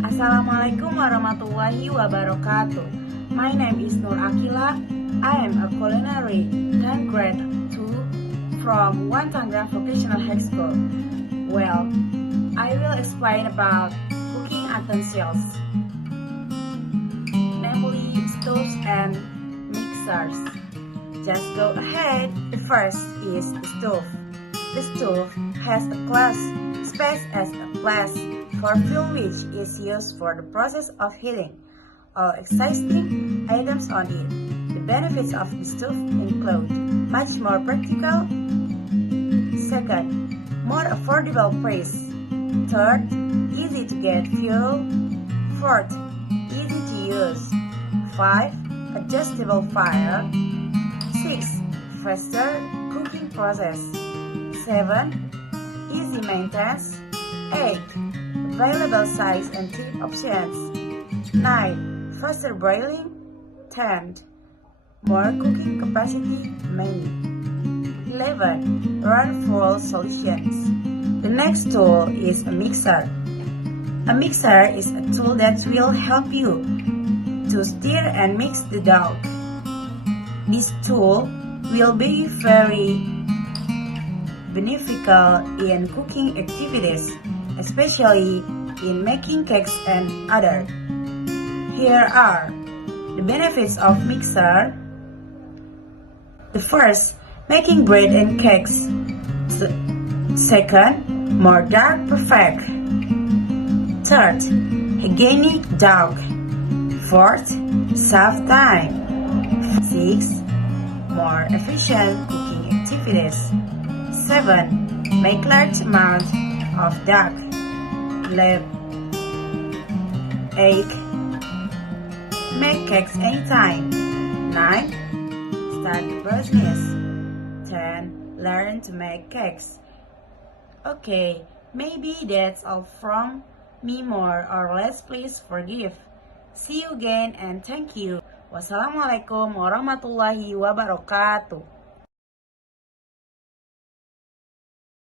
Assalamualaikum warahmatullahi wabarakatuh. My name is Nur Akila. I am a culinary 10th grade 2 from One Tangerang Vocational High School. Well, I will explain about cooking utensils, namely stoves and mixers. Just go ahead. The first is the stove. The stove has a glass space as a glass for fuel which is used for the process of heating all existing items on it. The benefits of the stove include much more practical. Second, more affordable price. Third, easy to get fuel. Fourth, easy to use. 5, adjustable fire. 6, faster cooking process. 7, easy maintenance. 8, available size and tip options. 9, faster boiling. 10, more cooking capacity menu. 11, run full solutions. The next tool is a mixer. A mixer is a tool that will help you to stir and mix the dough. This tool will be very beneficial in cooking activities, especially in making cakes and other. Here are the benefits of mixer. The first, making bread and cakes. Second, more dark perfect. Third, hygienic dough. Fourth, save time. 6, more efficient cooking activities. 7, make large amount of dough. 8, make cakes anytime. 9, start the business. 10, learn to make cakes. Okay, maybe that's all from me. More or less, please forgive. See you again and thank you. Wassalamualaikum warahmatullahi wabarakatuh.